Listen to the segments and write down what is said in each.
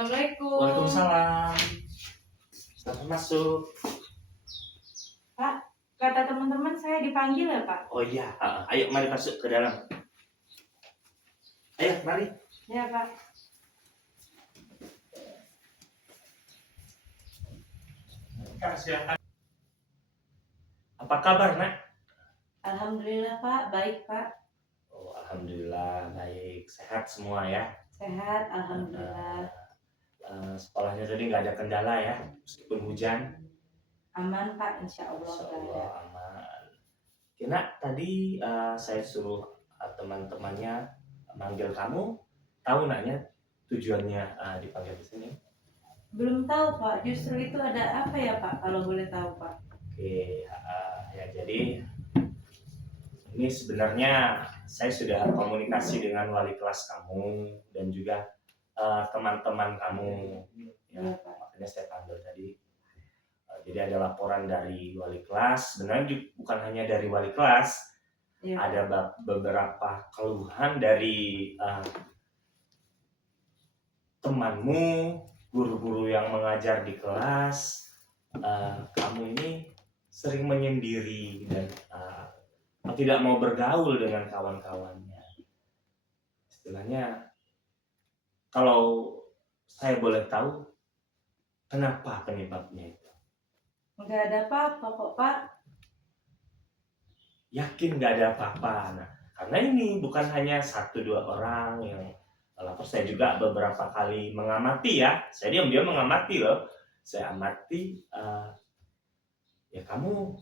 Assalamualaikum. Waalaikumsalam. Selamat masuk. Pak, kata teman-teman saya dipanggil ya Pak? Oh iya, ayo mari masuk ke dalam. Ayo, mari. Ya Pak. Silakan. Apa kabar, Nak? Alhamdulillah Pak, baik Pak. Oh, alhamdulillah baik. Sehat semua ya. Sehat, alhamdulillah. Sekolahnya tadi nggak ada kendala ya, meskipun hujan. Aman Pak, insya Allah. Insya Allah aman. Kena tadi saya suruh teman-temannya manggil kamu. Tahu nanya tujuannya dipanggil ke sini? Belum tahu Pak, justru itu ada apa ya Pak, kalau boleh tahu Pak? Oke, ya jadi ini sebenarnya saya sudah komunikasi dengan wali kelas kamu dan juga teman-teman kamu ya, Iya, Pak. makanya saya panggil tadi. Jadi ada laporan dari wali kelas, sebenarnya bukan hanya dari wali kelas, Iya, ada beberapa keluhan dari temanmu, guru-guru yang mengajar di kelas. Kamu ini sering menyendiri dan tidak mau bergaul dengan kawan-kawannya. Istilahnya, kalau saya boleh tahu, kenapa penyebabnya itu? Nggak ada apa-apa kok Pak. Yakin nggak ada apa-apa? Nah, karena ini bukan hanya 1-2 orang yang lapor. Saya juga beberapa kali mengamati ya. Saya diam-diam mengamati loh. Saya amati, ya kamu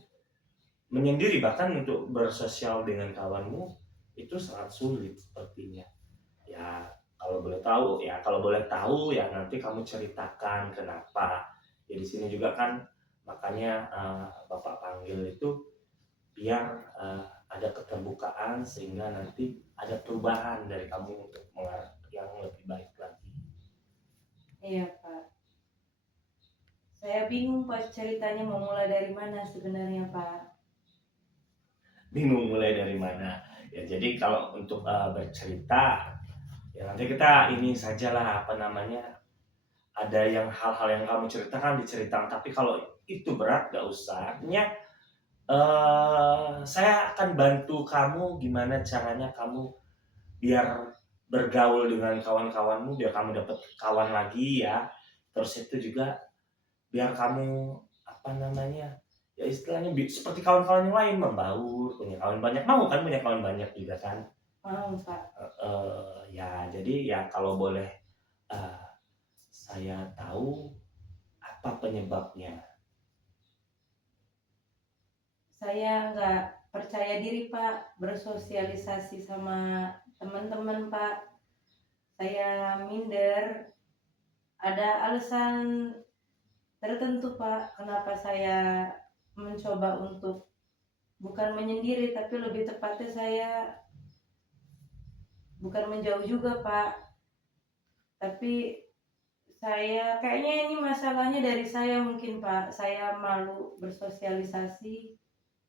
menyendiri, bahkan untuk bersosial dengan kawanmu itu sangat sulit sepertinya. Ya kalau boleh tahu ya nanti kamu ceritakan kenapa. Ya di sini juga kan makanya Bapak panggil itu biar ada keterbukaan sehingga nanti ada perubahan dari kamu untuk mengarah yang lebih baik lagi. Iya Pak. Saya bingung Pak ceritanya mau mulai dari mana sebenarnya Pak. Bingung mulai dari mana? Ya jadi kalau untuk bercerita ya nanti kita ini sajalah ada yang hal-hal yang kamu ceritakan diceritakan, tapi kalau itu berat gak usah. Artinya saya akan bantu kamu gimana caranya kamu biar bergaul dengan kawan-kawanmu, biar kamu dapat kawan lagi ya. Terus itu juga biar kamu ya istilahnya seperti kawan-kawan yang lain, membaur, punya kawan banyak. Mau kan punya kawan banyak juga kan? Mau Pak. Ya jadi ya kalau boleh saya tahu apa penyebabnya. Saya nggak percaya diri Pak bersosialisasi sama teman-teman Pak. Saya minder. Ada alasan tertentu Pak kenapa saya mencoba untuk bukan menyendiri, tapi lebih tepatnya saya bukan menjauh juga Pak, tapi saya kayaknya ini masalahnya dari saya mungkin Pak. Saya malu bersosialisasi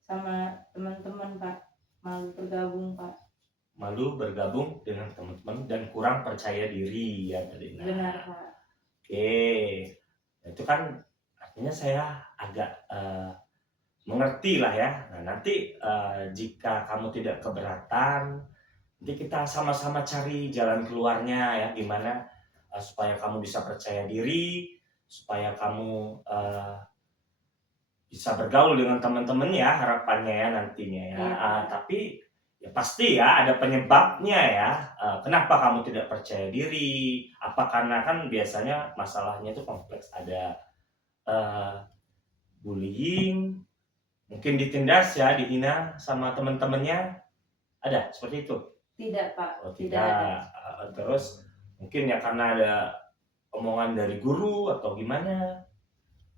sama teman-teman Pak, malu bergabung Pak. Malu bergabung dengan teman-teman dan kurang percaya diri ya Delina. Benar Pak. Oke, itu kan artinya saya agak mengerti lah ya. Nah nanti jika kamu tidak keberatan, nanti kita sama-sama cari jalan keluarnya ya, gimana supaya kamu bisa percaya diri, supaya kamu bisa bergaul dengan teman-teman ya, harapannya ya nantinya ya. Tapi ya pasti ya ada penyebabnya ya. Kenapa kamu tidak percaya diri? Apa karena kan biasanya masalahnya itu kompleks, ada bullying, mungkin ditindas ya, dihina sama teman-temannya, ada seperti itu? Tidak Pak. Oh tidak. Terus mungkin ya karena ada omongan dari guru atau gimana?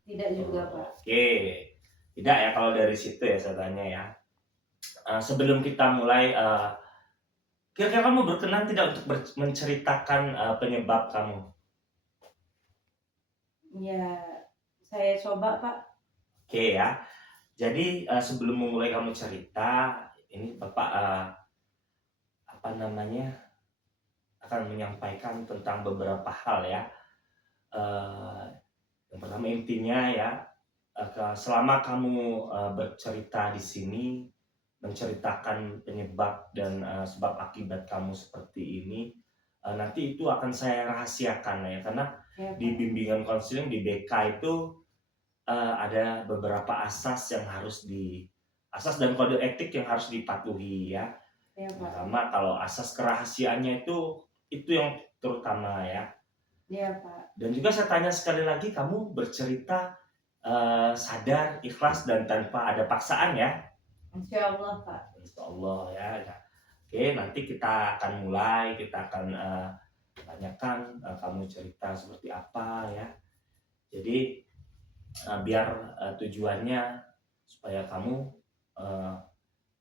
Tidak juga Pak. Oke, tidak ya kalau dari situ ya saya tanya ya. Sebelum kita mulai, kira-kira kamu berkenan tidak untuk menceritakan penyebab kamu? Ya, saya coba Pak. Oke ya. Jadi sebelum memulai kamu cerita, ini Bapak akan menyampaikan tentang beberapa hal ya. eh, yang pertama intinya ya, selama kamu bercerita di sini, menceritakan penyebab dan sebab akibat kamu seperti ini, nanti itu akan saya rahasiakan ya, karena Ya di Pak. bimbingan konseling di BK itu ada beberapa asas dan kode etik yang harus dipatuhi ya. Ya Pak. Pertama kalau asas kerahasiaannya itu yang terutama ya. Ya Pak. Dan juga saya tanya sekali lagi, kamu bercerita sadar, ikhlas dan tanpa ada paksaan ya. Insya Allah Pak. Insya Allah ya. Nah, oke, nanti kita akan mulai, kita akan tanyakan kamu cerita seperti apa ya. Jadi biar tujuannya supaya kamu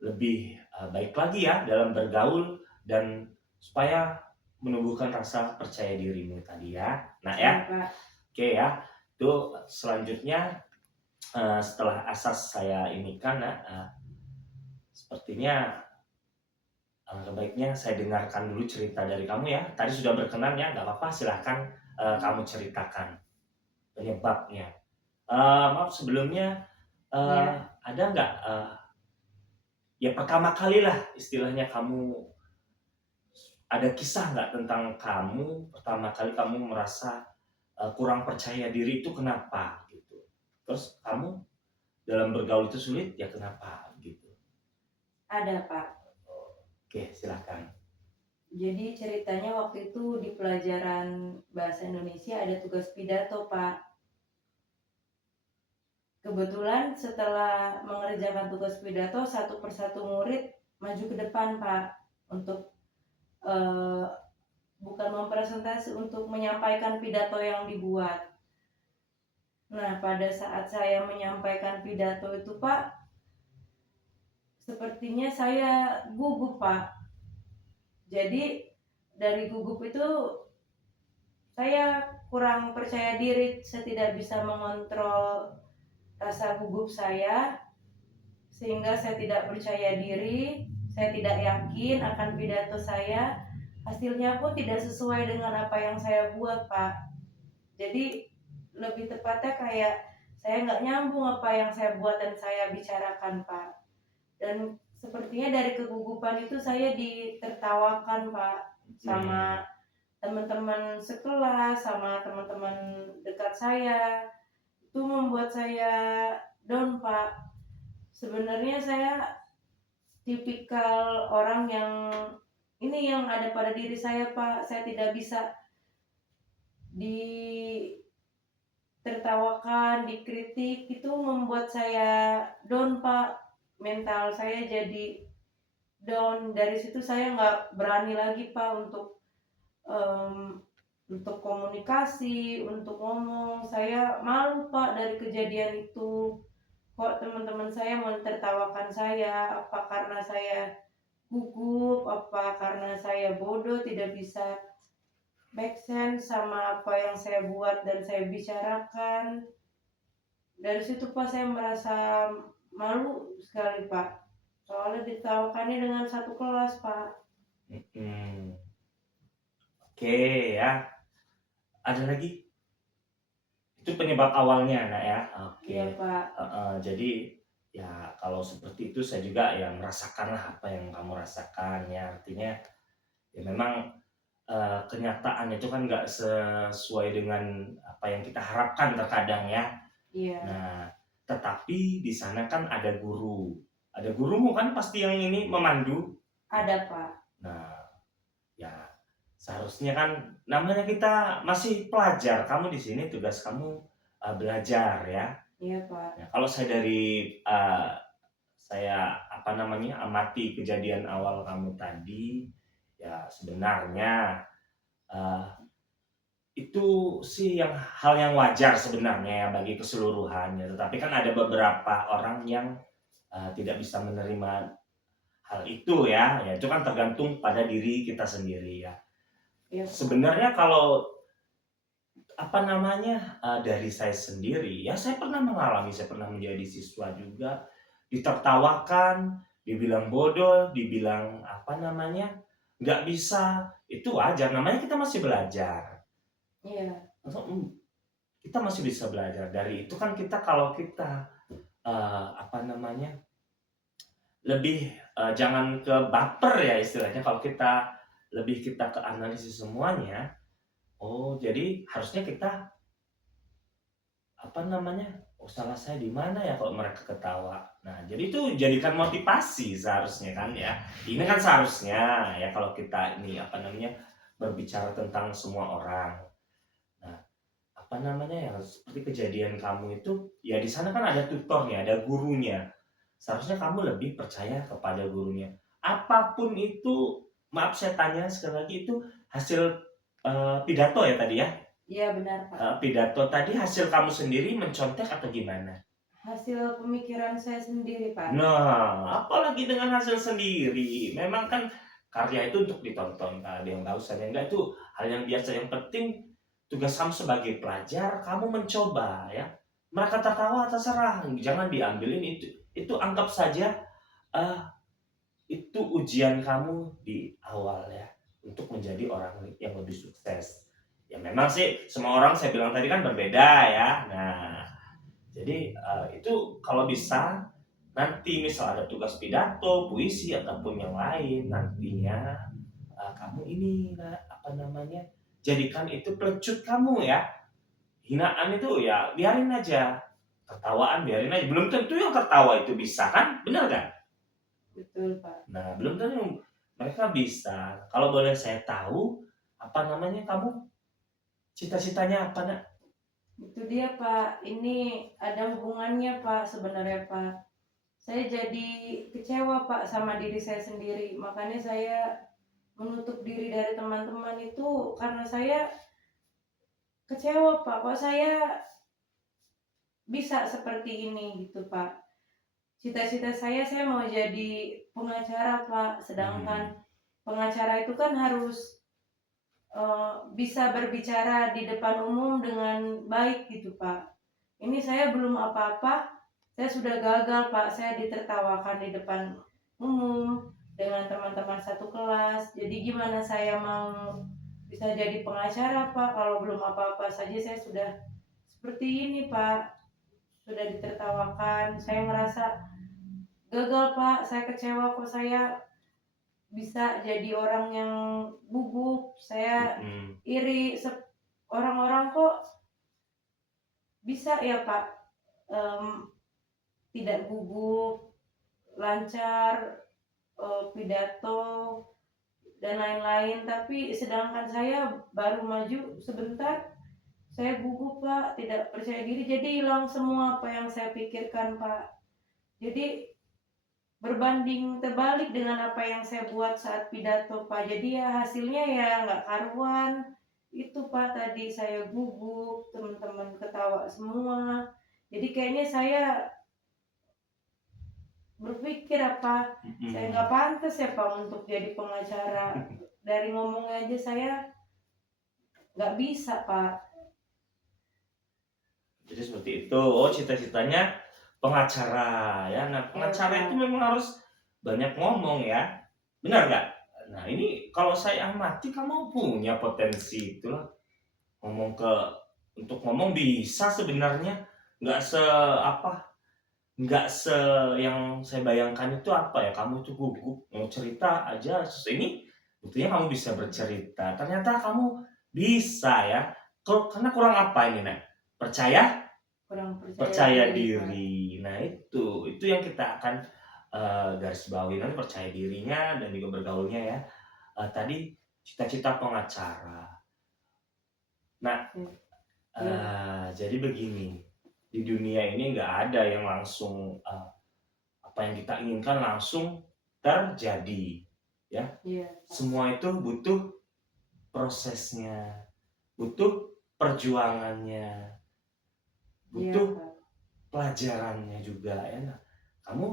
lebih baik lagi ya dalam bergaul dan supaya menumbuhkan rasa percaya dirimu tadi ya. Nah ya, Ya Pak. oke ya. Itu selanjutnya setelah asas saya ini kan sepertinya alangkah baiknya saya dengarkan dulu cerita dari kamu ya. Tadi sudah berkenan ya, nggak apa-apa, silahkan kamu ceritakan penyebabnya. Maaf sebelumnya Ya. ada nggak ya pertama kali lah istilahnya kamu ada kisah nggak tentang kamu pertama kali kamu merasa kurang percaya diri itu kenapa gitu. Terus kamu dalam bergaul itu sulit ya kenapa gitu. Ada Pak. Oke, silakan. Jadi ceritanya waktu itu di pelajaran bahasa Indonesia ada tugas pidato Pak. Kebetulan setelah mengerjakan tugas pidato, satu persatu murid maju ke depan Pak untuk eh, bukan mempresentasi, untuk menyampaikan pidato yang dibuat. Nah, pada saat saya menyampaikan pidato itu Pak, sepertinya saya gugup Pak. Jadi dari gugup itu saya kurang percaya diri, saya tidak bisa mengontrol rasa gugup saya, sehingga saya tidak percaya diri, saya tidak yakin akan pidato saya. Hasilnya pun tidak sesuai dengan apa yang saya buat Pak. Jadi lebih tepatnya kayak saya nggak nyambung apa yang saya buat dan saya bicarakan Pak. Dan sepertinya dari kegugupan itu saya ditertawakan Pak sama teman-teman sekelas, sama teman-teman dekat saya. Itu membuat saya down Pak. Sebenarnya saya tipikal orang yang ini yang ada pada diri saya Pak. Saya tidak bisa ditertawakan, dikritik, itu membuat saya down Pak. Mental saya jadi down. Dari situ saya nggak berani lagi Pak untuk komunikasi, untuk ngomong. Saya malu Pak dari kejadian itu. Kok teman-teman saya mentertawakan saya? Apa karena saya gugup? Apa karena saya bodoh, tidak bisa make sense sama apa yang saya buat dan saya bicarakan? Dari situ Pak saya merasa malu sekali Pak. Soalnya ditawakannya dengan satu kelas Pak. Oke ya. Ada lagi? Itu penyebab awalnya nak ya. Oke. Iya Pak. Jadi ya kalau seperti itu saya juga ya merasakanlah apa yang kamu rasakan ya, artinya ya memang kenyataan itu kan nggak sesuai dengan apa yang kita harapkan terkadang ya. Iya. Nah tetapi di sana kan ada gurumu kan pasti yang ini memandu. Ada Pak. Nah ya seharusnya kan namanya kita masih pelajar, kamu di sini tugas kamu belajar ya. Iya Pak. Nah, kalau saya amati kejadian awal kamu tadi, ya sebenarnya itu sih hal yang wajar sebenarnya ya bagi keseluruhannya. Tetapi kan ada beberapa orang yang tidak bisa menerima hal itu ya. Ya itu kan tergantung pada diri kita sendiri ya. Iya, sebenarnya kalau dari saya sendiri ya saya pernah menjadi siswa juga, ditertawakan, dibilang bodoh, dibilang nggak bisa, itu wajar, namanya kita masih belajar. Iya. kita masih bisa belajar dari itu kan. Kita kalau kita apa namanya, lebih jangan ke baper ya istilahnya, kalau kita lebih kita ke analisis semuanya. Oh, jadi harusnya kita apa namanya, oh salah saya di mana ya kalau mereka ketawa. Nah, jadi itu jadikan motivasi seharusnya kan ya. Ini kan seharusnya ya kalau kita ini apa namanya, berbicara tentang semua orang. Nah, apa namanya ya, seperti kejadian kamu itu, ya di sana kan ada tutornya, ada gurunya. Seharusnya kamu lebih percaya kepada gurunya. Apapun itu, maaf saya tanya sekali lagi, itu hasil pidato ya tadi ya? Iya benar Pak. Pidato tadi hasil kamu sendiri mencontek atau gimana? Hasil pemikiran saya sendiri Pak. Nah, apalagi dengan hasil sendiri. Memang kan karya itu untuk ditonton, ada yang bagus ada yang enggak, itu hal yang biasa. Yang penting tugas kamu sebagai pelajar, kamu mencoba ya. Mereka tertawa terserah, jangan diambilin itu. Itu anggap saja eh, itu ujian kamu di awal ya, untuk menjadi orang yang lebih sukses. Ya memang sih semua orang saya bilang tadi kan berbeda ya. Nah, jadi itu kalau bisa nanti misal ada tugas pidato, puisi ataupun yang lain nantinya, kamu ini apa namanya, jadikan itu pelecut kamu ya. Hinaan itu ya biarin aja, tertawaan biarin aja. Belum tentu yang tertawa itu bisa kan, benar kan? Betul Pak. Nah, belum tentu mereka bisa. Kalau boleh saya tahu, apa namanya, kamu cita-citanya apa nak? Itu dia Pak, ini ada hubungannya Pak sebenarnya Pak. Saya jadi kecewa Pak sama diri saya sendiri, makanya saya menutup diri dari teman-teman itu karena saya kecewa Pak, kok saya bisa seperti ini gitu Pak. Cita-cita saya mau jadi pengacara Pak, sedangkan pengacara itu kan harus bisa berbicara di depan umum dengan baik gitu Pak. Ini saya belum apa-apa, saya sudah gagal Pak, saya ditertawakan di depan umum dengan teman-teman satu kelas. Jadi gimana saya mau bisa jadi pengacara Pak kalau belum apa-apa saja saya sudah seperti ini Pak, sudah ditertawakan. Saya merasa gagal Pak, saya kecewa kok saya bisa jadi orang yang gugup. Saya iri, orang-orang kok bisa ya Pak tidak gugup, lancar, pidato dan lain-lain, tapi sedangkan saya baru maju sebentar saya gugup Pak, tidak percaya diri, jadi hilang semua apa yang saya pikirkan Pak. Jadi berbanding terbalik dengan apa yang saya buat saat pidato Pak, jadi ya hasilnya ya nggak karuan. Itu Pak, tadi saya gugup, teman-teman ketawa semua, jadi kayaknya saya berpikir apa saya nggak pantas ya Pak untuk jadi pengacara. Dari ngomong aja saya nggak bisa Pak. Jadi seperti itu. Oh, cita-citanya pengacara ya. Nah, pengacara itu memang harus banyak ngomong ya. Benar nggak? Nah, ini kalau saya amati kamu punya potensi itulah. Untuk ngomong bisa sebenarnya. Nggak se yang saya bayangkan itu apa ya, kamu itu gugup mau cerita aja. Terus ini buktinya kamu bisa bercerita. Ternyata kamu bisa ya. Karena kurang apa ini nak? Kurang Percaya diri. Nah, itu yang kita akan garis bawahi nanti, percaya dirinya dan juga bergaulnya ya. Tadi cita-cita pengacara. Nah, jadi begini, di dunia ini nggak ada yang langsung apa yang kita inginkan langsung terjadi ya. Semua itu butuh prosesnya, butuh perjuangannya, butuh pelajarannya juga ya. Nah, kamu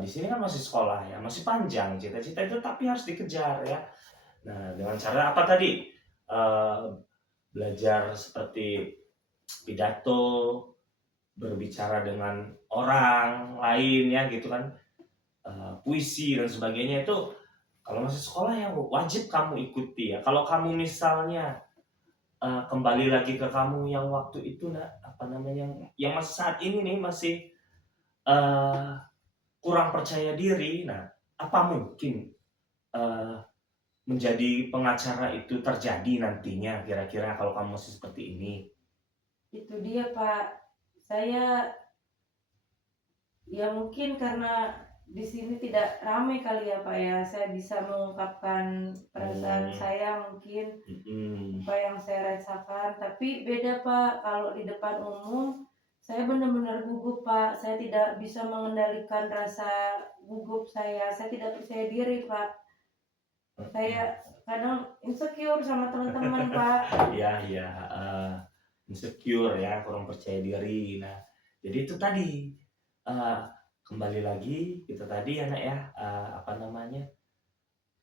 di sini kan masih sekolah ya, masih panjang cita-cita itu tapi harus dikejar ya. Nah, dengan cara apa tadi? Belajar seperti pidato, berbicara dengan orang lain ya gitu kan, puisi dan sebagainya. Itu kalau masih sekolah ya wajib kamu ikuti ya. Kalau kamu misalnya kembali lagi ke kamu yang waktu itu nak, apa namanya, yang masih saat ini nih masih eh, kurang percaya diri. Nah, apa mungkin eh, menjadi pengacara itu terjadi nantinya kira-kira kalau kamu masih seperti ini? Itu dia Pak, saya ya mungkin karena di sini tidak ramai kali ya Pak ya, saya bisa mengungkapkan perasaan Hmm, saya mungkin mm-mm. apa yang saya rasakan. Tapi beda Pak, kalau di depan umum saya benar-benar gugup Pak, saya tidak bisa mengendalikan rasa gugup saya tidak percaya diri Pak, saya kadang insecure sama teman-teman Pak. Ya, ya, insecure ya, kurang percaya diri. Nah, jadi itu tadi eh, kembali lagi itu tadi ya nak ya, apa namanya,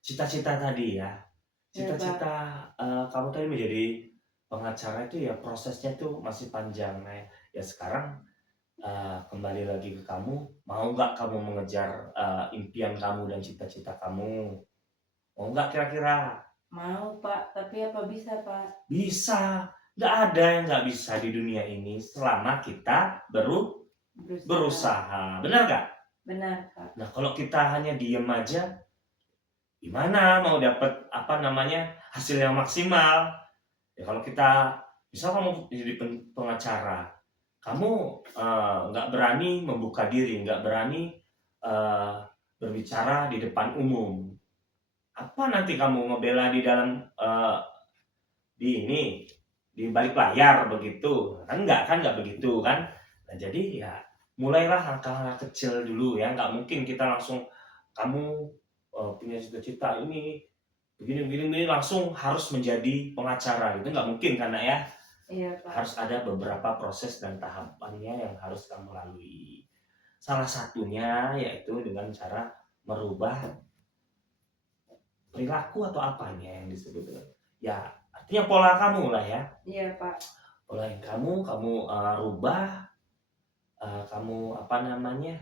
cita-cita tadi ya, Ya Pak, cita-cita kamu tadi menjadi pengacara itu ya prosesnya tuh masih panjang. Nah, ya sekarang kembali lagi ke kamu, mau nggak kamu mengejar impian kamu dan cita-cita kamu? Mau nggak kira-kira? mau Pak, tapi apa bisa Pak? Bisa, nggak ada yang nggak bisa di dunia ini selama kita Berusaha. berusaha, benar nggak? Benar Pak. Nah kalau kita hanya diem aja, gimana mau dapat apa namanya hasil yang maksimal? Ya kalau kita, misal kamu jadi pengacara, kamu nggak berani membuka diri, nggak berani eh, berbicara di depan umum. Apa nanti kamu ngebela di dalam di ini di balik layar begitu kan nggak begitu kan. Nah jadi ya mulailah langkah-langkah kecil dulu ya, nggak mungkin kita langsung kamu punya cita-cita ini begini begini begini langsung harus menjadi pengacara gitu, nggak mungkin karena ya Iya Pak. harus ada beberapa proses dan tahapannya yang harus kamu lalui. Salah satunya yaitu dengan cara merubah perilaku atau apanya yang disebut dengan ya artinya pola kamu lah ya, Iya Pak. pola yang kamu rubah, kamu apa namanya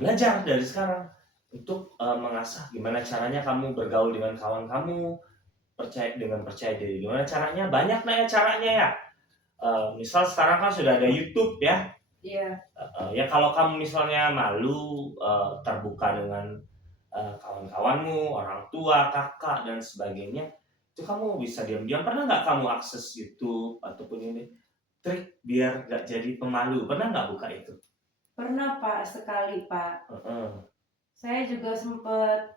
belajar dari sekarang untuk mengasah gimana caranya kamu bergaul dengan kawan kamu percaya diri, gimana caranya, banyak lah ya caranya ya. Misal sekarang kan sudah ada YouTube ya. Iya. Ya kalau kamu misalnya malu terbuka dengan kawan-kawanmu, orang tua, kakak dan sebagainya, itu kamu bisa diam-diam. Pernah nggak kamu akses YouTube ataupun ini trik biar nggak jadi pemalu? Pernah nggak buka itu? Pernah Pak, sekali Pak. Heeh. Saya juga sempat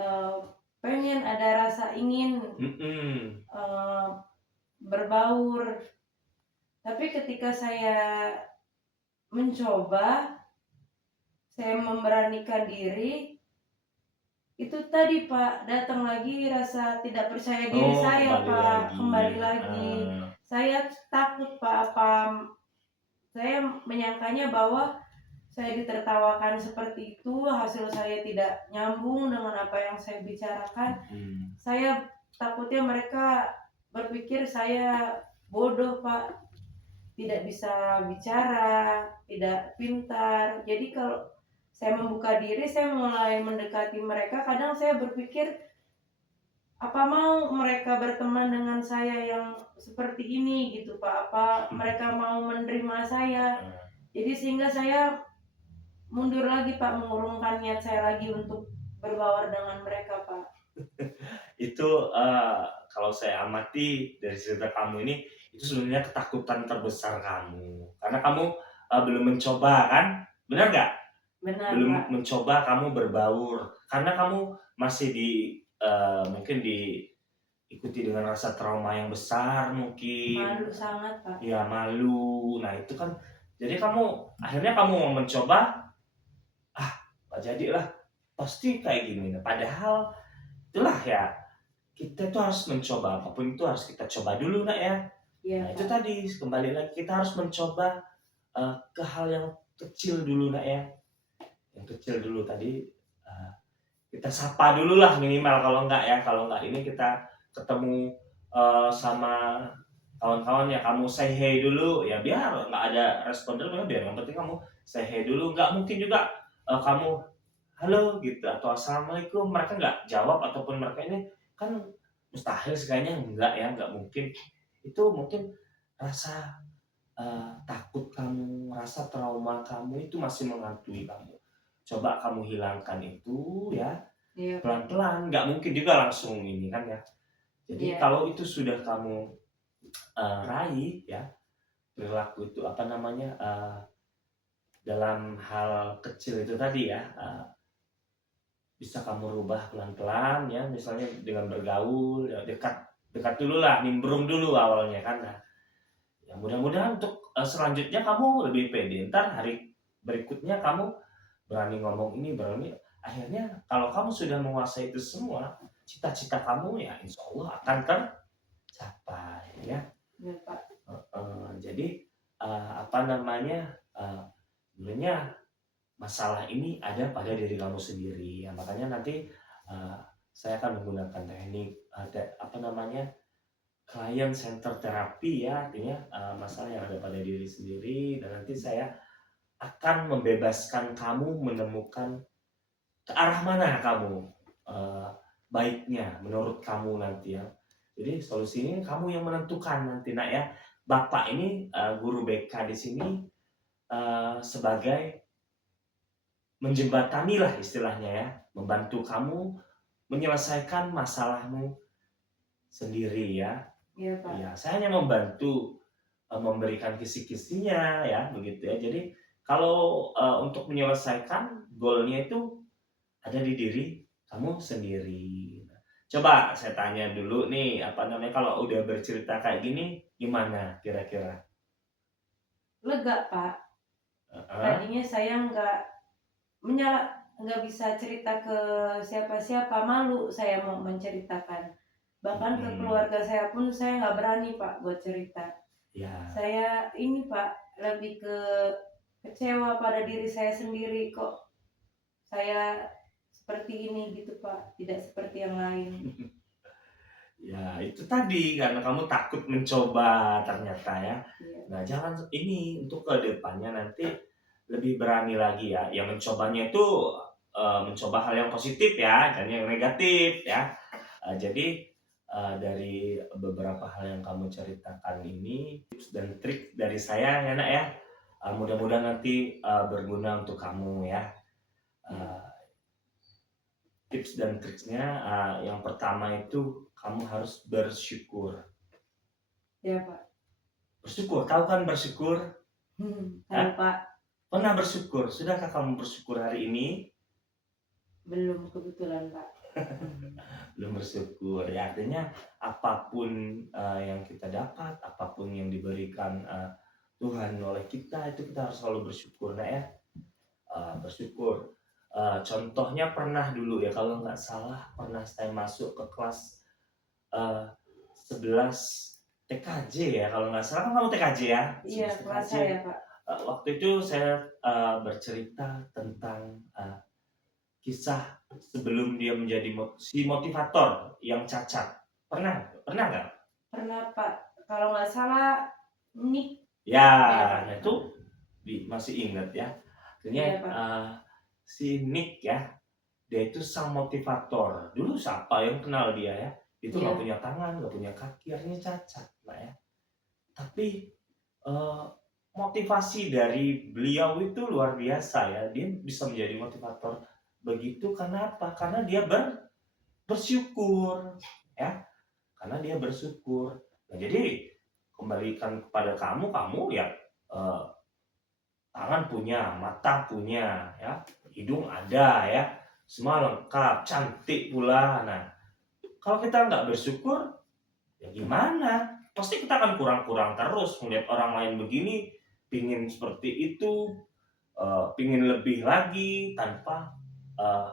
eh, pengen ada rasa ingin Mm-mm. eh, berbaur. Tapi ketika saya mencoba, saya memberanikan diri, itu tadi Pak, datang lagi rasa tidak percaya diri Oh, saya kembali Pak, lagi. kembali lagi. Saya takut Pak, apa saya menyangkanya bahwa saya ditertawakan seperti itu, hasil saya tidak nyambung dengan apa yang saya bicarakan. Saya takutnya mereka berpikir saya bodoh Pak, tidak bisa bicara, tidak pintar. Jadi kalau saya membuka diri, saya mulai mendekati mereka, kadang saya berpikir apa mau mereka berteman dengan saya yang seperti ini gitu Pak, apa mereka mau menerima saya. Jadi sehingga saya mundur lagi Pak, mengurungkan niat saya lagi untuk berbaur dengan mereka Pak. Itu kalau saya amati dari cerita kamu ini, itu sebenarnya ketakutan terbesar kamu karena kamu belum mencoba kan, benar nggak? Benar Belum Pak. mencoba kamu berbaur karena kamu masih mungkin diikuti dengan rasa trauma yang besar mungkin. Malu sangat Pak. Ya malu, nah itu kan jadi kamu akhirnya kamu mau mencoba, nggak jadilah, pasti kayak gini. Nah, padahal itulah ya, kita itu harus mencoba, apapun itu harus kita coba dulu nak ya. Iya Nah itu Pak. tadi kembali lagi kita harus mencoba ke hal yang kecil dulu nak ya, yang kecil dulu tadi eh, kita sapa dulu lah minimal, kalau enggak ya, kalau enggak ini kita ketemu sama kawan-kawan ya kamu say hey dulu ya, biar nggak ada respon dulu, biar yang penting kamu say hey dulu. Nggak mungkin juga kamu halo gitu atau assalamualaikum mereka nggak jawab ataupun mereka ini kan mustahil sih kayaknya, enggak ya, enggak mungkin. Itu mungkin rasa takut kamu, rasa trauma kamu itu masih menghantui kamu. Coba kamu hilangkan itu ya, Iya, Pak. pelan-pelan, nggak mungkin juga langsung ini kan ya. Jadi Iya, kalau itu sudah kamu raih ya, perilaku itu apa namanya, dalam hal kecil itu tadi ya, bisa kamu rubah pelan-pelan ya, misalnya dengan bergaul, ya dekat dekat dulu lah, nimbrung dulu awalnya kan. Nah, ya mudah-mudahan untuk selanjutnya kamu lebih pede. Ntar hari berikutnya kamu berani ngomong ini, berani akhirnya kalau kamu sudah menguasai itu semua, cita-cita kamu ya insya Allah akan tercapai ya. iya, Pak. Jadi apa namanya, sebenarnya masalah ini ada pada diri kamu sendiri ya, makanya nanti uh, saya akan menggunakan teknik ada apa namanya client center therapy ya, artinya masalah yang ada pada diri sendiri, dan nanti saya akan membebaskan kamu menemukan ke arah mana kamu uh, baiknya menurut kamu nanti ya. Jadi solusi ini kamu yang menentukan nanti nak ya. Bapak ini guru BK di sini sebagai menjembatani lah istilahnya ya, membantu kamu menyelesaikan masalahmu sendiri ya. Iya, Pak. Ya, saya hanya membantu memberikan kisi-kisinya ya, begitu ya. Jadi kalau untuk menyelesaikan goalnya itu ada di diri kamu sendiri. Coba saya tanya dulu nih, apa namanya kalau udah bercerita kayak gini, gimana kira-kira? Lega, Pak. Heeh. Tadinya saya nggak bisa cerita ke siapa-siapa, malu saya mau menceritakan. Bahkan ke Hmm, keluarga saya pun saya nggak berani, Pak, buat cerita. ya. Saya ini, Pak, lebih ke kecewa pada diri saya sendiri, kok saya seperti ini gitu, Pak, tidak seperti yang lain. Ya, itu tadi karena kamu takut mencoba ternyata ya. Iya, Nah, jangan ini untuk ke depannya nanti lebih berani lagi ya. Yang mencobanya itu mencoba hal yang positif ya, dan yang negatif ya. Jadi dari beberapa hal yang kamu ceritakan ini, tips dan trik dari saya ya nak ya. Mudah-mudahan nanti berguna untuk kamu ya. iya, Uh, Tips dan triknya yang pertama itu kamu harus bersyukur. iya, Pak. Bersyukur, tahu kan bersyukur? Tahu, Hah? Pak. Pernah bersyukur? Sudahkah kamu bersyukur hari ini? Belum kebetulan, Pak. Belum bersyukur. Ya artinya apapun yang kita dapat, apapun yang diberikan Tuhan oleh kita, itu kita harus selalu bersyukur, nah ya. Bersyukur. Contohnya pernah dulu ya, kalau nggak salah pernah saya masuk ke kelas 11 TKJ ya, kalau nggak salah kan kamu TKJ ya, Iya, 11 kelas TKJ. saya, Pak. Waktu itu saya bercerita tentang kisah sebelum dia menjadi si motivator yang cacat. Pernah nggak? Pernah, Pak. Kalau nggak salah, Nick. Ya, Ya, Pak. nah itu masih ingat ya. Akhirnya Iya, Pak. si Nick ya, dia itu sang motivator. Dulu siapa yang kenal dia ya? Itu nggak Iya, punya tangan, nggak punya kaki, akhirnya cacat, nah ya. Tapi eh, motivasi dari beliau itu luar biasa ya. Dia bisa menjadi motivator begitu karena apa? Karena dia bersyukur ya. Karena dia bersyukur. Nah, jadi kembalikan kepada kamu, kamu ya eh, tangan punya, mata punya, ya, hidung ada ya, semua lengkap, cantik pula. Nah, kalau kita nggak bersyukur, ya gimana? Pasti kita akan kurang-kurang terus melihat orang lain begini, pingin seperti itu, pingin lebih lagi tanpa eh,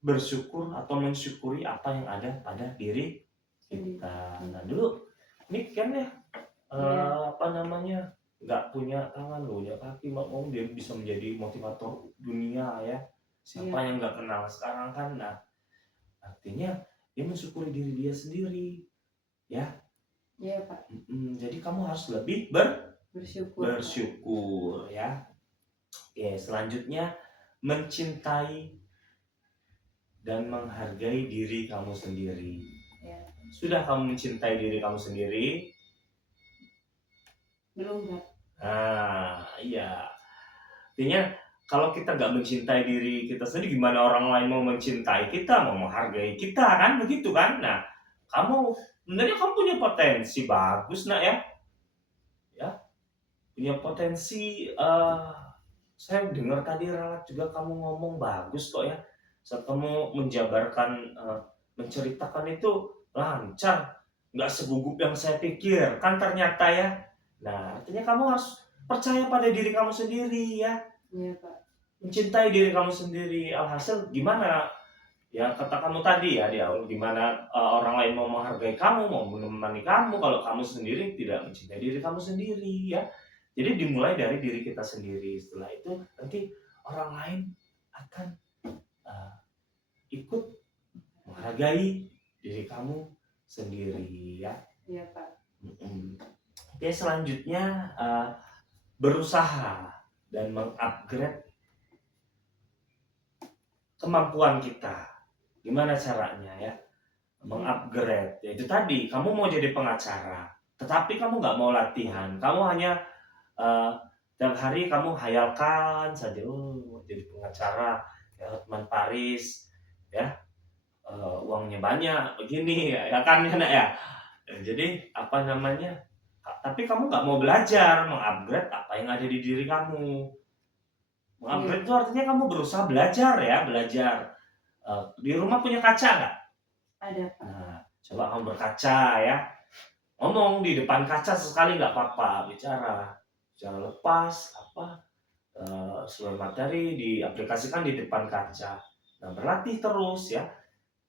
bersyukur atau mensyukuri apa yang ada pada diri sendiri. kita. Nah dulu ini kan ya Iya, apa namanya nggak punya tangan, nggak punya kaki, mau dia bisa menjadi motivator dunia ya. Siapa iya, yang nggak kenal sekarang kan? Nah artinya dia mensyukuri diri dia sendiri ya. iya, Pak. Jadi kamu harus lebih Bersyukur, Pak. bersyukur ya. Oke, selanjutnya mencintai dan menghargai diri kamu sendiri. Ya. Sudah kamu mencintai diri kamu sendiri? Belum, Pak. Nah, iya. Artinya kalau kita nggak mencintai diri kita sendiri, gimana orang lain mau mencintai kita, mau menghargai kita, kan begitu kan? Nah, kamu sebenarnya kamu punya potensi bagus nak ya, ya punya potensi. Saya dengar tadi ralat juga kamu ngomong bagus kok ya. Saat kamu menjabarkan, menceritakan itu lancar, nggak segugup yang saya pikirkan ternyata ya. Nah, artinya kamu harus percaya pada diri kamu sendiri ya, Iya, Pak. mencintai diri kamu sendiri. Alhasil gimana ya kata kamu tadi ya di awal, gimana orang lain mau menghargai kamu, mau menemani kamu kalau kamu sendiri tidak mencintai diri kamu sendiri ya. Jadi dimulai dari diri kita sendiri. Setelah itu nanti orang lain akan uh, ikut menghargai diri kamu sendiri ya. Iya, Pak. Oke, selanjutnya berusaha dan mengupgrade kemampuan kita. Gimana caranya ya? Mengupgrade. Ya itu tadi, kamu mau jadi pengacara, tetapi kamu nggak mau latihan. Kamu hanya tiap hari kamu hayalkan saja, oh jadi pengacara, ya Hotman Paris, ya uangnya banyak, begini ya kan ya nak ya. Jadi apa namanya? Tapi kamu nggak mau belajar, mengupgrade apa yang ada di diri kamu. Mengupgrade itu artinya kamu berusaha belajar ya, belajar. Di rumah punya kaca nggak? Ada, Pak. Nah, coba kamu berkaca ya. Ngomong di depan kaca sesekali nggak apa-apa, bicara lepas apa seluruh materi diaplikasikan di depan kaca. Nah, berlatih terus ya.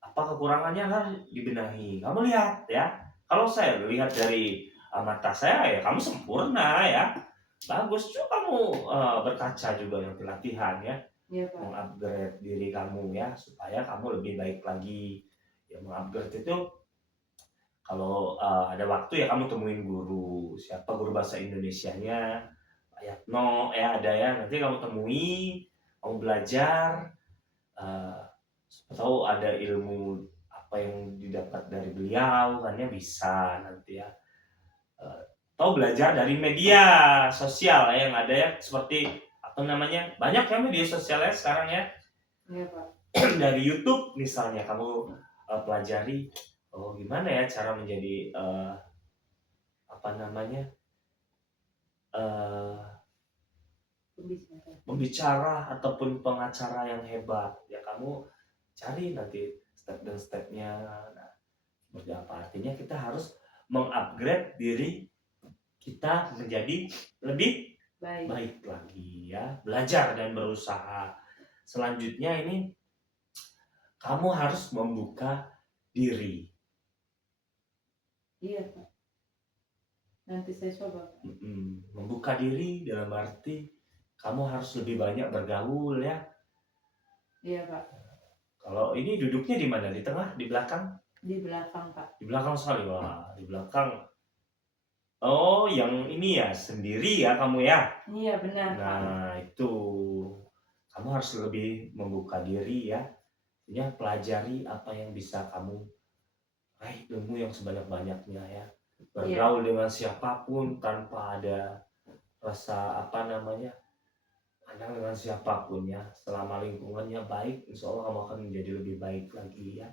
Apa kekurangannya harus dibenahi. Kamu lihat ya. Kalau saya lihat dari mata saya ya kamu sempurna ya. Bagus juga kamu berkaca juga nanti latihan ya. Iya, Pak. Mengupgrade diri kamu ya supaya kamu lebih baik lagi. Ya mengupgrade itu kalau ada waktu ya kamu temuin guru. Siapa guru bahasa Indonesianya? Pak Yatno ya ada ya. Nanti kamu temui, kamu belajar. Siapa tahu ada ilmu apa yang didapat dari beliau kan ya bisa nanti ya. Atau belajar dari media sosial ya, yang ada ya seperti apa namanya, banyak ya media sosialnya sekarang ya. Iya, Pak. Dari YouTube misalnya kamu pelajari oh gimana ya cara menjadi apa namanya pembicara ataupun pengacara yang hebat ya, kamu cari nanti step dan stepnya. Nah, seperti apa artinya kita harus mengupgrade diri kita menjadi lebih baik lagi ya, belajar dan berusaha. Selanjutnya ini kamu harus membuka diri. Iya, Pak. Nanti saya coba. Membuka diri dalam arti kamu harus lebih banyak bergaul ya. Iya, Pak. Kalau ini duduknya di mana? Di tengah, di belakang? Di belakang, Pak. Di belakang sekali, wah di belakang. Oh, yang ini ya sendiri ya kamu ya? Iya, benar, Pak. Nah itu kamu harus lebih membuka diri ya. Ya pelajari apa yang bisa kamu raih, ilmu yang sebanyak-banyaknya ya. Bergaul dengan siapapun tanpa ada rasa apa namanya, pandang dengan siapapun ya, selama lingkungannya baik, insya Allah kamu akan menjadi lebih baik lagi ya.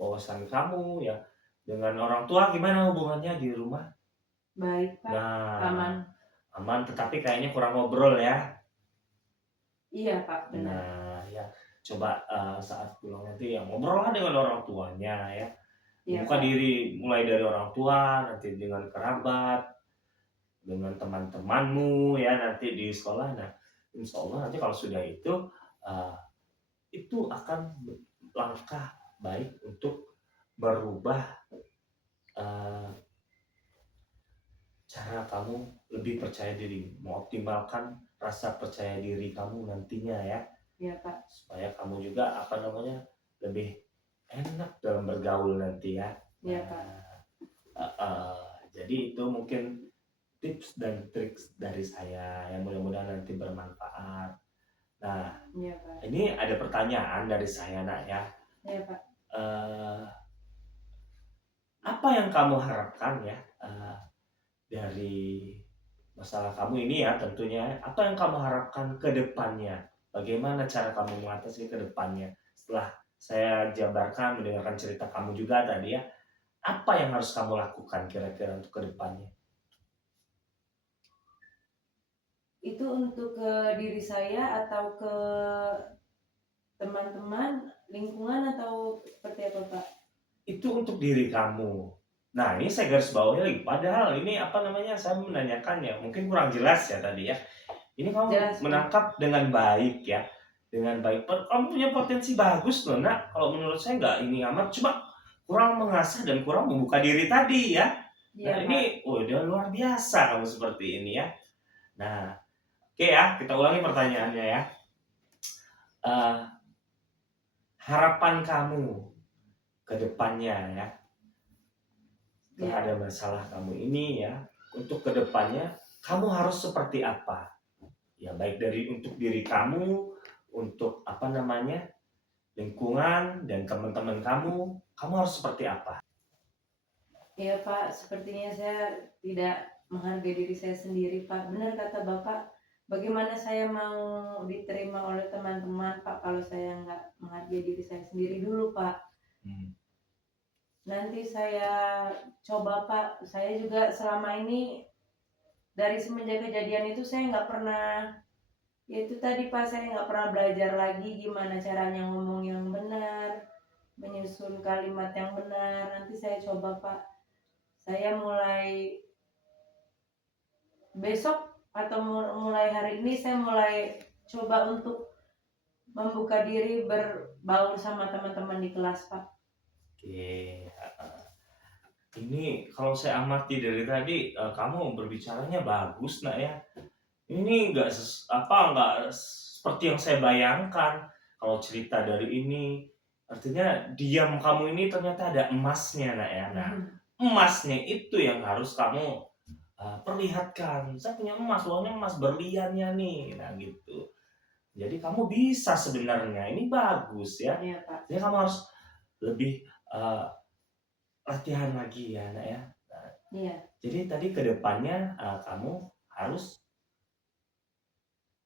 Wawasan kamu ya dengan orang tua gimana hubungannya di rumah? Baik, Pak. Nah, aman tetapi kayaknya kurang ngobrol ya. Iya, Pak, benar. Nah ya coba saat pulang nanti ya ngobrol lah dengan orang tuanya ya. Buka diri mulai dari orang tua, nanti dengan kerabat, dengan teman-temanmu ya nanti di sekolah. Nah, insya Allah nanti kalau sudah itu akan langkah baik untuk berubah cara kamu lebih percaya diri, mengoptimalkan rasa percaya diri kamu nantinya ya. Iya, Pak. Supaya kamu juga apa namanya lebih enak dalam bergaul nanti ya. Iya, Pak. Jadi itu mungkin tips dan trik dari saya yang mudah-mudahan nanti bermanfaat. Nah, iya, Pak. Ini ada pertanyaan dari saya nak ya. Iya, Pak. apa yang kamu harapkan ya dari masalah kamu ini ya tentunya, apa yang kamu harapkan ke depannya? Bagaimana cara kamu mengatasi ke depannya? Setelah saya jabarkan mendengarkan cerita kamu juga tadi ya, apa yang harus kamu lakukan kira-kira untuk ke depannya? Itu untuk ke diri saya atau ke teman-teman, lingkungan atau seperti apa, Pak? Itu untuk diri kamu. Nah, ini saya garis bawahi lagi. Padahal ini apa namanya? Saya menanyakannya, mungkin kurang jelas ya tadi ya. Ini kamu Jelas, Pak. menangkap dengan baik ya, dengan baik. Kamu punya potensi bagus loh, Nak. Kalau menurut saya nggak ini amat, cuma kurang mengasah dan kurang membuka diri tadi ya. Nah, Iya, Pak. ini udah luar biasa kamu seperti ini ya. Nah, oke ya, kita ulangi pertanyaannya ya. Eh, harapan kamu ke depannya ya, Iya. terhadap masalah kamu ini ya, untuk kedepannya kamu harus seperti apa ya, baik dari untuk diri kamu, untuk apa namanya lingkungan dan teman-teman kamu harus seperti apa? Iya, Pak, sepertinya saya tidak menghargai diri saya sendiri, Pak. Benar kata Bapak, bagaimana saya mau diterima oleh teman-teman, Pak, kalau saya nggak menghargai diri saya sendiri dulu, Pak. Hmm. Nanti saya coba, Pak. Saya juga selama ini dari semenjak kejadian itu saya nggak pernah, ya itu tadi, Pak, saya nggak pernah belajar lagi gimana caranya ngomong yang benar, menyusun kalimat yang benar. Nanti saya coba, Pak. Saya mulai besok atau mulai hari ini saya mulai coba untuk membuka diri berbaur sama teman-teman di kelas, Pak. Oke. Ini kalau saya amati dari tadi kamu berbicaranya bagus nak ya. Ini nggak seperti yang saya bayangkan. Kalau cerita dari ini, artinya diam kamu ini ternyata ada emasnya nak ya. Nah, emasnya itu yang harus kamu perlihatkan. Saya punya emas, uangnya emas berliannya nih, nah gitu. Jadi kamu bisa sebenarnya, ini bagus ya. Iya, Pak. Jadi kamu harus lebih latihan lagi ya nak ya. Nah, Iya. jadi tadi kedepannya kamu harus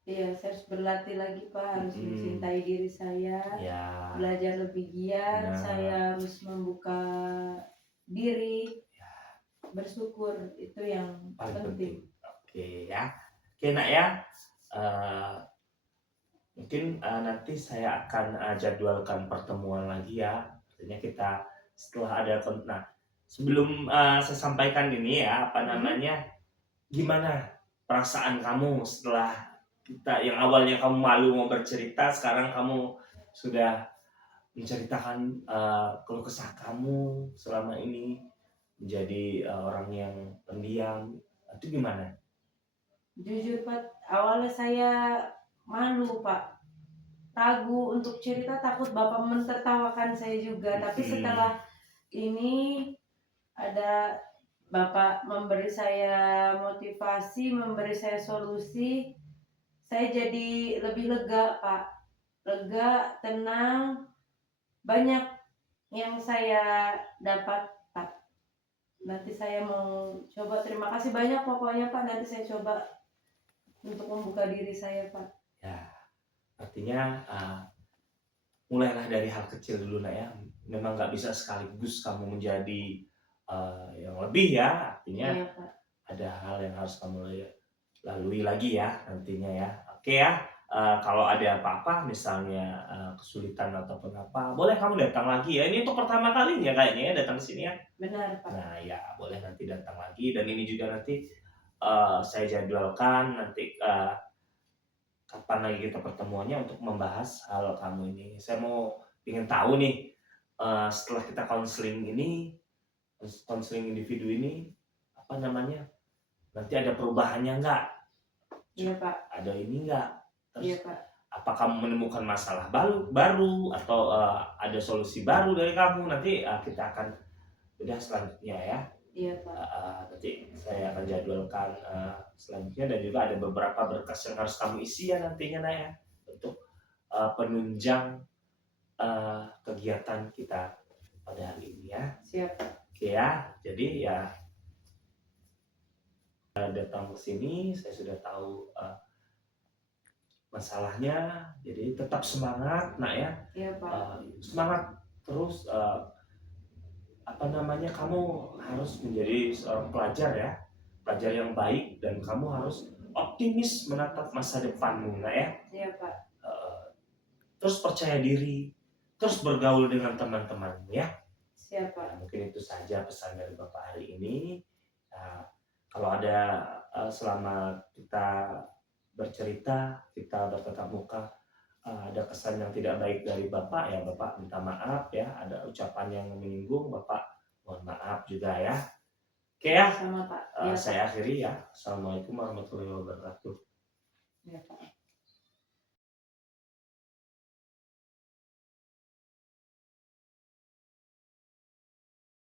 Iya, saya harus berlatih lagi, Pak. Harus mencintai diri saya, ya. belajar lebih giat. Nah. Saya harus membuka diri, Ya, bersyukur. Itu yang paling penting. penting. Oke ya. Oke nak ya. Mungkin nanti saya akan jadwalkan pertemuan lagi ya. Artinya kita setelah ada nah sebelum saya sampaikan ini ya apa namanya, gimana perasaan kamu setelah kita yang awalnya kamu malu mau bercerita, sekarang kamu sudah menceritakan keluh kesah kamu selama ini menjadi orang yang pendiam, itu gimana? Jujur, Pak, awalnya saya malu, Pak. Ragu untuk cerita, takut Bapak mentertawakan saya juga. Tapi setelah ini ada Bapak memberi saya motivasi, memberi saya solusi, saya jadi lebih lega, Pak. Lega, tenang, banyak yang saya dapat, Pak. Nanti saya mau coba, terima kasih banyak pokoknya, Pak. Nanti saya coba untuk membuka diri saya, Pak. Ya, artinya mulailah dari hal kecil dulu nak ya. Memang nggak bisa sekaligus kamu menjadi yang lebih ya. Artinya Iya, Pak. ada hal yang harus kamu lalui lagi ya nantinya ya. Oke ya. Kalau ada apa-apa misalnya kesulitan ataupun apa, boleh kamu datang lagi ya. Ini untuk pertama kalinya kayaknya ya datang ke sini ya. Benar, Pak. Nah ya boleh nanti datang lagi, dan ini juga nanti saya jadwalkan nanti kapan lagi kita pertemuannya untuk membahas hal kamu ini. Saya mau ingin tahu nih setelah kita konseling individu ini apa namanya, nanti ada perubahannya nggak? Iya, Pak. Ada ini nggak? Terus Iya, Pak. apa kamu menemukan masalah baru atau ada solusi baru dari kamu? Nanti kita akan udah selanjutnya ya. Iya, Pak. Nanti saya akan jadwalkan selanjutnya, dan juga ada beberapa berkas yang harus kamu isi ya nantinya Naya, untuk penunjang kegiatan kita pada hari ini ya. Siap, Pak. Oke ya, jadi ya datang ke sini saya sudah tahu masalahnya, jadi tetap semangat nak ya. Iya Pak. Semangat terus, apa namanya, kamu harus menjadi seorang pelajar ya, pelajar yang baik, dan kamu harus optimis menatap masa depanmu nak ya. Iya Pak. Terus percaya diri, terus bergaul dengan teman-temanmu ya. Siap Pak. Mungkin itu saja pesan dari Bapak hari ini. Kalau ada selama kita bercerita, kita bertatap muka, ada kesan yang tidak baik dari Bapak, ya Bapak minta maaf ya. Ada ucapan yang menyinggung, Bapak mohon maaf juga ya. Oke ya, Sama Pak. Iya Pak. saya akhiri ya. Assalamualaikum warahmatullahi wabarakatuh. Iya Pak.